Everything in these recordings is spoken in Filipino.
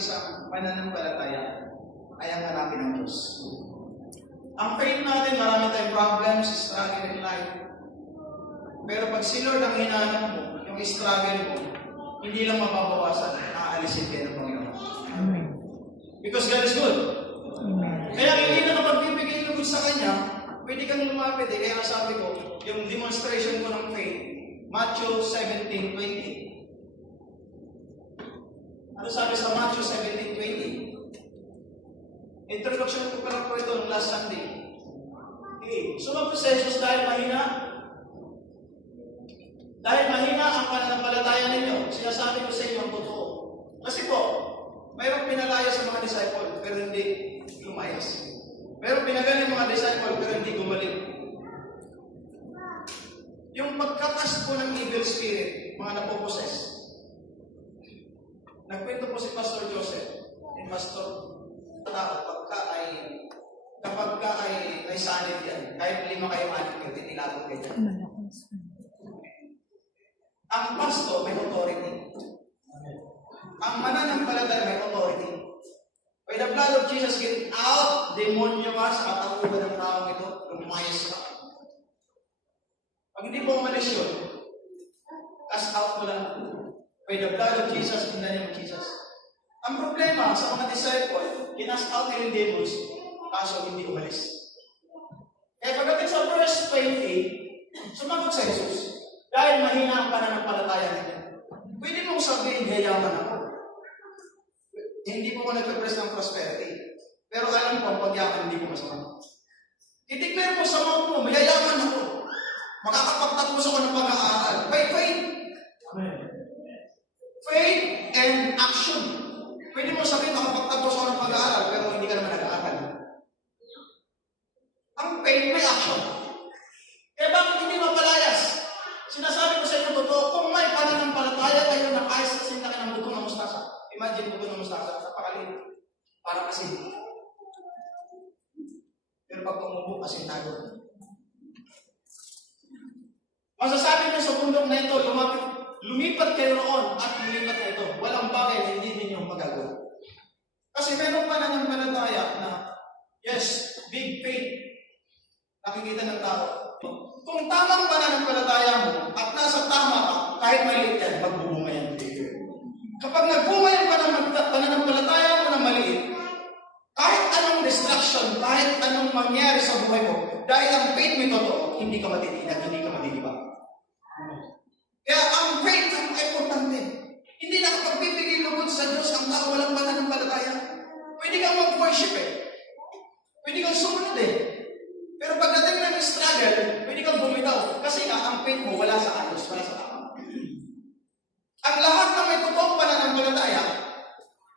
isang pananampalataya ay ang hanapin ng Diyos. Ang faith natin, marami tayong problems, struggle in life. Pero pag si Lord ang hinanap mo, yung struggle mo, hindi lang mababawasan, naaalisin kayo ng Panginoon. Amen. Because God is good. Amen. Kaya hindi na kapagbibigay lugod sa Kanya, pwede kang lumapit eh. Kaya sabi ko, yung demonstration ko ng faith, Matthew 17:20. Ano sabi sa Matthew 17:20? Introduction ko pa lang po ito ng last Sunday. Okay. Sumagot sa Jesus dahil mahina. Dahil mahina ang pananampalataya ninyo, sinasabi ko sa inyo ang totoo. Kasi po, mayroong pinalaya sa mga disciple, pero hindi lumayas. Mayroong pinagaling mga disciple, pero hindi gumaling. Yung pagkakas po ng evil spirit, mga napoposes. Nagkwento po si Pastor Joseph, yung pastor, kapag ka ay may sanib yan, kahit 5 kayo manik kayo, titilapot kayo dyan. Ang pastor may authority. Ang mananampalataya may authority. By the blood of Jesus, get out, demonyo ka sa katauhan ng taong ito, lumayas ka. Pag hindi po umalis yun, cast out mo lang. By the blood of Jesus, in the name of Jesus. Ang problema sa mga disciple, kinast out nila yung demons, kaso hindi umalis. Kaya pagdating sa verse 20, sumagot sa Jesus, dahil mahina ang pananampalataya ninyo. Pwede mong sabihin, yayaman ako. Hindi po ko nag-press ng prosperity. Pero alam ko, ang pagyaman hindi ko masama. I-declare mo sa mouth mo, mayayaman ako. Makakapagtapos ako ng pag-aaral. By faith. Amen. Faith and action. Pwede mo sabihin, makapagtapos ako ng pag-aaral, pero hindi ka naman nag-aaral. Ang faith may action. Kaya bakit hindi mapalayas? Sinasabi ko sa inyo totoo, kung may pananampalataya kayo na ayos kasi laki ng buto ng mustasa. Imagine buto ng mustasa, napakaliit. Para kasi. Pero pag tumubo, asintado. Masasabi niyo sa bundok na ito, lumipat kayo roon at lumipat na ito. Walang bagay na hindi ninyo magagawa. Kasi meron pananampalataya na, yes, big faith. Nakikita ng tao. Kung tamang pananampalataya mo at nasa tama ka, kahit maliit yan, magbubunga yan. Kapag nagbunga yung pananampalataya mo na maliit, kahit anong distraction, kahit anong mangyari sa buhay mo, dahil ang faith mo totoo, hindi ka matitinag, hindi ka matitibak. Kaya ang faith ang importante. Hindi na kapag bibigay lugod sa Diyos ang tao walang pananampalataya. Pwede kang mag-worship eh. Pwede kang sumunod eh. Pero pagdating ng struggle, pwede kang bumitaw. Kasi nga, ang faith mo wala sa ayos, wala sa tama. Ang lahat ng may totoong pananampalataya,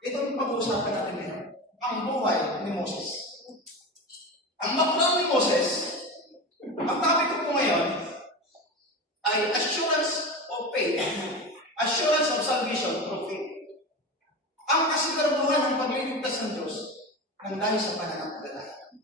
ito ang pag-uusapan natin ngayon. Ang buhay ni Moses. Ang background ni Moses, ang topic ko po ngayon, ay assurance of faith. Assurance of salvation through faith. Ang kasiguraduhan ng pagliligtas ng Diyos nang dahil sa pananampalataya.